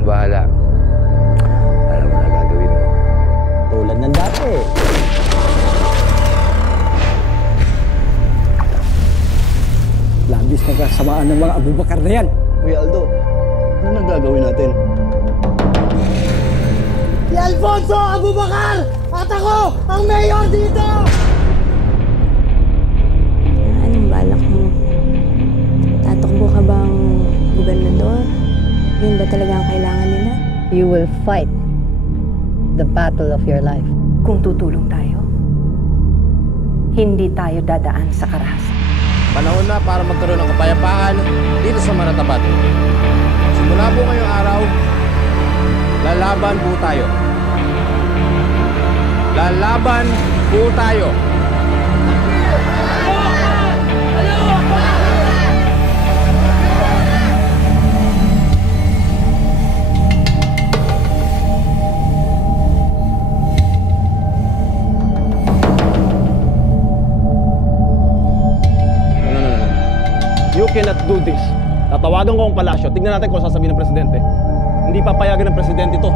akong bahala. Alam mo na gagawin mo. Tulad ng dati. Labis na kasamaan ng mga Abubakar na yan. Kuya Aldo, ano nang gagawin natin? Si Alfonso Abubakar! At ako, ang mayor dito! Anong balak mo? Tatakbo ka bang gobernador? Yun ba talaga ang kailangan nila? You will fight the battle of your life. Kung tutulong tayo, hindi tayo dadaan sa karahasan. Panahon na para magkaroon ng kapayapaan dito sa Maratabat. Simula po ngayong araw, lalaban po tayo. Lalaban po tayo. You cannot do this. Tatawagan ko ang palasyo. Tignan natin kung sasabihin ng presidente. Hindi papayagan ng presidente ito.